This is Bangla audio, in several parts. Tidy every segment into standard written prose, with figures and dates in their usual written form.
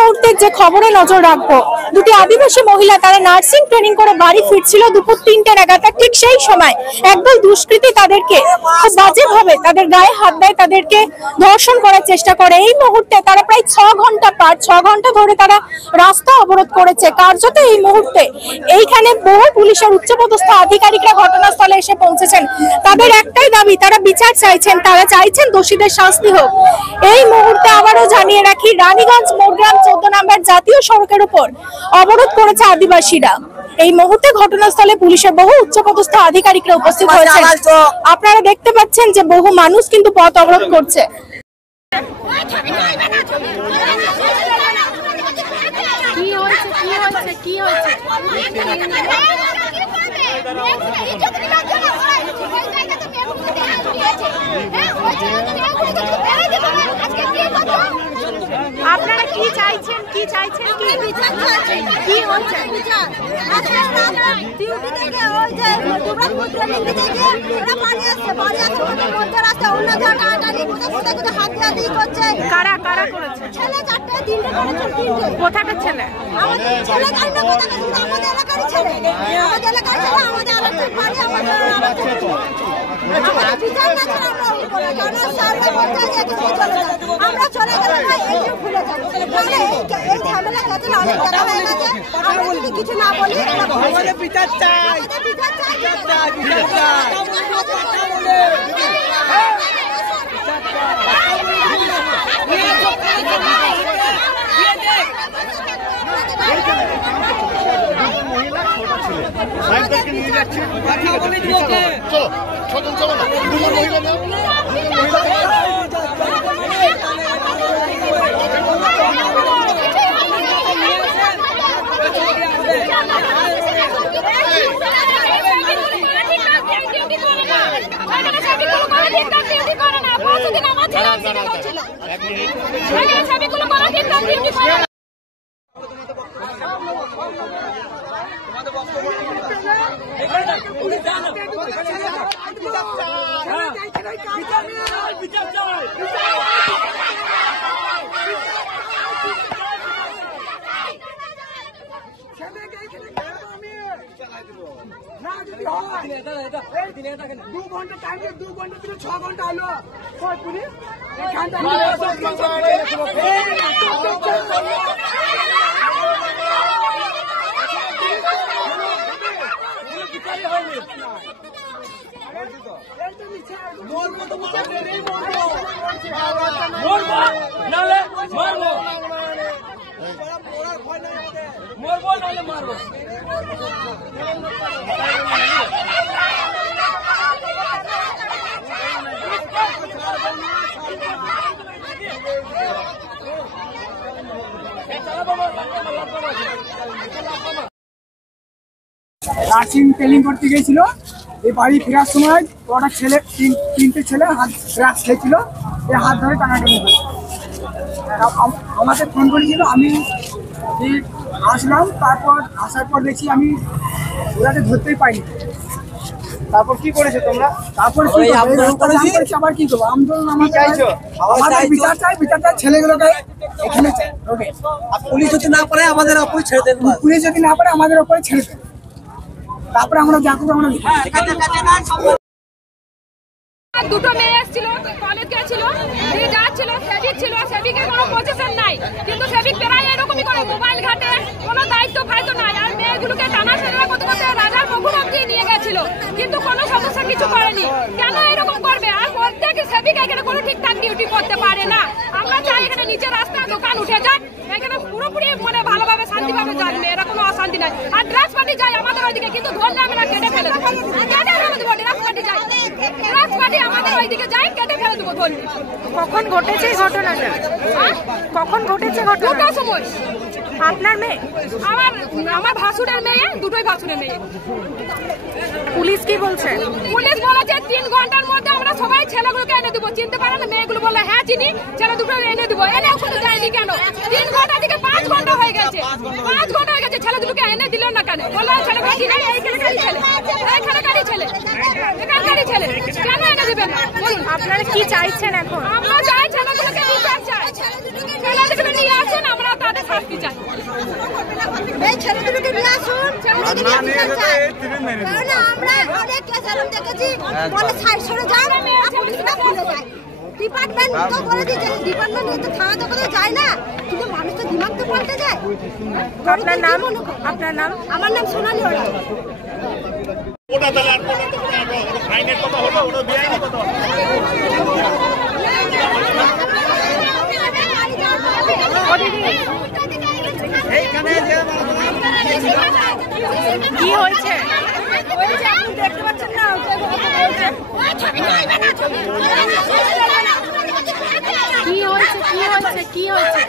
মুহূর্তে যে খবরে নজর রাখবো, দুটি আদিবাসী মহিলা তারা নার্সিং ট্রেনিং করে বাড়ি ফিরছিল দুপুর 3টে নাগাদ। ঠিক সেই সময় একদল দুষ্কৃতী তাদেরকে খুব বাজেভাবে তাদের গায়ে হাত দেয়, তাদেরকে ধর্ষণ করার চেষ্টা করে। এই মুহূর্তে তারা প্রায় 6 ঘন্টা ধরে তারা রাস্তা অবরোধ করেছে। কার্যত এই মুহূর্তে এইখানে বহু পুলিশের উচ্চপদস্থ আধিকারিকরা ঘটনাস্থলে এসে পৌঁছেছেন। তাদের একটাই দাবি, তারা বিচার চাইছেন, তারা চাইছেন দোষীদের শাস্তি হোক। এই মুহূর্তে আবারও জানিয়ে রাখি, রানীগঞ্জ মোরগ্রাম 14 নম্বর জাতীয় সড়কের উপর অবরোধ করেছে আদিবাসীরা। এই মুহূর্তে ঘটনাস্থলে পুলিশের বহু উচ্চপদস্থ আধিকারিকরা উপস্থিত হয়েছেন। আপনারা দেখতে পাচ্ছেন যে বহু মানুষ কিন্তু পথ অবরোধ করছে। আপনারা কি চাইছেন, কি চাইছেন, কি বিচার চাইছেন, কি হচ্ছে বিচার? আজকে আমরা ডিউটি থেকে ওই যে দুর্গাপুর ট্রেনিং থেকে ওরা পালিয়ে আসছে ওদের মধ্যে রাস্তা অন্য জায়গায় টাটানি কোথায় হাত দিয়ে করছে। কারা কারা করেছে? ছেলে 4টে 3টে করেছে। 3টে কোথাকার ছেলে? আমাদের ছেলে কান্না কোথাকার ছেলে? আমাদের এলাকারই ছেলে। আমাদের এলাকার ছেলে, আমাদের এলাকার বাড়ি, আমাদের বিচার না ছাড়া আমরা উপরে কেন সামনে বলতে যে কিছু চলে না, আমরা চলে গেলে না একটু ভুলে যাবো। এই ঝামেলা যাতে অনেক টাকা হয়ে গেছে, আমরা যদি কিছু না বলি আমাদের বিচার চাই, বিচার চাই, বিচার চাই। নার্সিং ট্রেনিং করতে গিয়েছিল, এই বাড়ি ফেরার সময় ওটা ছেলে 3টে ছেলে হাত ড্রাগস খেয়েছিল, এই হাত ধরে টানাটানি করেছে। আমাকে ফোন করেছিল, আমি আসলাম। তারপর আসার পর দেখছি আমি ওনাকে ধরতেই পাইনি। তারপর কি করেছো তোমরা? তারপর আবার কি করবো? আন্দোলন আমাদের বিচার চাই, বিচার চাই, ছেলেগুলোকে এখানে চাই। ওকে, পুলিশ যদি না পারে আমাদের ওপরে ছেড়ে দেন, পুলিশ যদি না পারে আমাদের ওপরে ছেড়ে দেন, তারপরে আমরা যা করবো আমরা। দুটো মেয়ে এসেছিল, কলেজ গেছিল, যাচ্ছিল, সেভিক ছিল, সেভিকের কোনো পজিশন নাই, কিন্তু সেভিক প্রায় এরকমই করে মোবাইল ঘাটে, কোনো দায়িত্ব ফায়িত্ব নাই। আর মেয়েগুলোকে টানাটানি করতে করতে রাজার পুকুর অব্দি নিয়ে গেছিল, কিন্তু কোনো সমস্যা কিছু করেনি। কেন এরকম করবে? আর প্রত্যেক সেভিক এখানে কোনো ঠিকঠাক ডিউটি করতে পারে না। আমরা চাই এখানে নিচে রাস্তা দোকান উঠে যাক, এখানে পুরোপুরি মানে ভালোভাবে শান্তিভাবে যান, মেয়েরা কোনো অশান্তি নাই। আর ড্রাগস পার্টি যায় আমাদের ওইদিকে, কিন্তু ধরলে আমরা কেটে ফেলে দেবো, কেটে ফেলে দেবো। ড্রাগস পার্টি যায়, ড্রাগস পার্টি আমাদের ওইদিকে যায়, কেটে ফেলে দেবো ধরলে। কখন ঘটেছে ঘটনাটা? কখন ঘটেছে ঘটনা? 2টার সময়। আপনার মেয়ে? আমার ভাসুরের মেয়ে, দুটোই ভাসুরের মেয়ে। পুলিশ কি বলছে? পুলিশ বলেছে 3 ঘন্টার মধ্যে আমরা সবাই ছেলেগুলোকে এনে দেবো। চিনতে পারে না মেয়েগুলো, বলে হ্যাঁ চিনি, ছেলে দুটো এনে দেবো। এনে কোনো যায়নি কেন? 3 ঘন্টা থেকে 5 ঘন্টা হয়ে গেছে, 5 ঘন্টা হয়ে গেছে, ছেলে দুটোকে এনে দিল না কেন? বললো ছেলেগুলো চিনি, এইখানকারই ছেলে, এইখানকারই ছেলে, এখানকারই ছেলে, কেন এনে দিবেন না বলুন? আপনারা কি চাইছেন এখন? আমরা চাই ছেলেগুলোকে বিচার চাই, ছেলেগুলোকে নিয়ে আসেন, আমরা তাদের শাস্তি চাই। এই ছেলেগুলোকে নিয়ে আসুন, ছেলেগুলোকে নিয়ে বিচার চাই। কারণ আমরা অনেক কেস এরকম দেখেছি, বলে সাইড সরে যাও, পুলিশরা খুলে যায়। ডিপার্টমেন্ট তো করে দিয়েছে, ডিপার্টমেন্ট তো থানা তো কোথাও যায় না, কিন্তু মানুষ তো দিমাগ তো পাল্টে যায়। আপনার নাম? আপনার নাম? আমার নাম সোনালী ওরা। ওটা তাহলে আর আইনের কথা হলো, ওটা বেআইনি কথা হলো। কি হয়েছে? দেখতে পাচ্ছেন না, কি হয়েছে? কি হয়েছে? কি হয়েছে?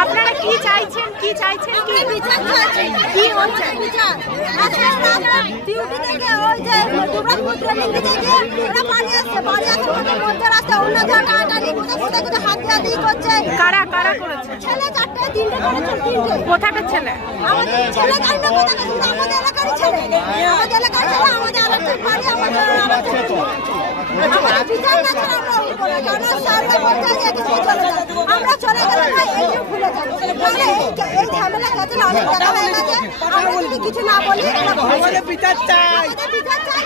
আপনারা কি চাইছেন? কি চাইছেন? কি বিচার চাইছি। কি হচ্ছে? বিচার আজকে আমরা ডিউটি থেকে ওই যে দুর্গাপুর ট্রেনিং থেকে ওরা বাড়ি আসছে, বাড়ি আসছে ওদের মধ্যে রাস্তা অন্য জায়গায় টানি কোথায় কোথায় হাত দিয়ে করছে। কারা কারা করেছে? ছেলে 4টে 3টে করেছে, 3টে। কোথাকার ছেলে? আমাদের ছেলে জানি না কোথাকার, কিন্তু আমাদের এলাকারই ছেলে, আমাদের এলাকার ছেলে, আমাদের এলাকার বাড়ি, আমাদের বিচার না ছাড়া আমরা উপরে কেন সামনে বলতে যে কিছু চলে যায়, আমরা চলে গেলে না এইটুকু ভুলে যাবো। তাহলে এই ঝামেলা গেছে না, অনেক টাকা হয়ে গেছে, আমরা যদি কিছু না বলি আমাদের বিচার চাই, আমাদের বিচার চাই,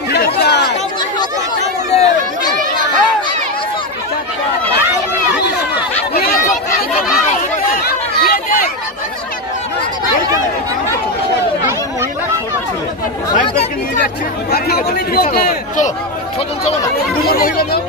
বিচার চাই। সাহেবদেরকে নিয়ে যাচ্ছে, চলো ছজন, চলো না, দুজন মহিলা নাও।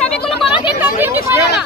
ছবিগুলো করে দিন, ডিউটি করে না।